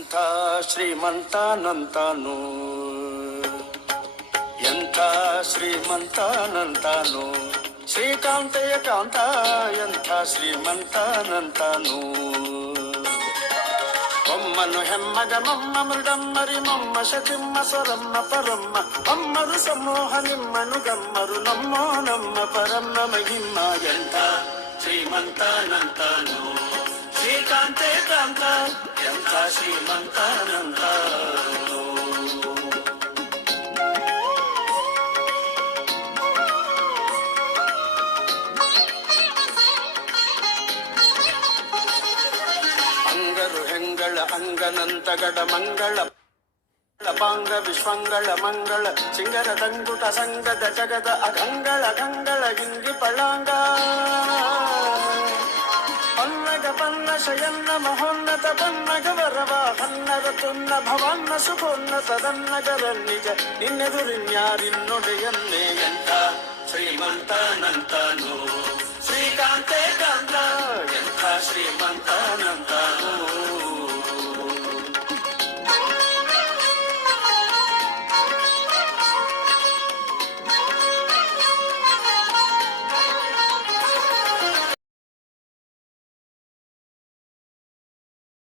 ಎಂಥ ಶ್ರೀಮಂತನಂತಾನು, ಎಂಥ ಶ್ರೀಮಂತನಂತಾನು, ಶ್ರೀಕಾಂತೆಯ ಕಾಂತ ಎಂಥ ಶ್ರೀಮಂತನಂತಾನು. ಮೊಮ್ಮನು ಹೆಮ್ಮಗ ಮೊಮ್ಮ ಮೃಡಮ್ಮರಿ ಮೊಮ್ಮ ಶತಿಮ್ಮ ಸ್ವರಮ್ಮ ಪರಮ್ಮ ಅಮ್ಮರು ಸಮೂಹ ನಿಮ್ಮನು ಗಮ್ಮರು ನಮ್ಮೋ ನಮ್ಮ ಪರಮ್ಮ ಮಹಿಮ್ಮ. ಎಂಥ ಶ್ರೀಮಂತನಂತಾನು, ಶ್ರೀಕಾಂತೆ ಕಾಂತ ಎಂಥ ಶ್ರೀಮಂತನಂತಾನು. ಅಂಗರು ಹೆಂಗಳ ಅಂಗನಂತಗಡ ಮಂಗಳ ಪಾಂಗ ವಿಶ್ವಂಗಳ ಮಂಗಳ ಸಿಂಗರ ದಂಗುಟ ಸಂಗದ ಜಗದ ಅಗಂಗಳ ಗಂಗಳ ಗಿಂಗಿ ಪಳಾಂಗ ಪನ್ನಗ ಪನ್ನ ಶಯನ್ನ ಮಹೋನ್ನತ ಪನ್ನಗ ವರವ ಹನ್ನರ ತುನ್ನ ಭವನ್ನ ಸುಖೋನ್ನತ ದನ್ನಗರ ನಿಜ ನಿನ್ನೆದುರಿನ್ಯಾರಿನ್ನೊಡೆಯನ್ನೇ. ಎಂಥ ಶ್ರೀಮಂತನಂತಾನು, ಶ್ರೀಕಾಂತೆ ಕಾಂತ ಎಂಥ ಶ್ರೀಮಂತನಂತಾನು.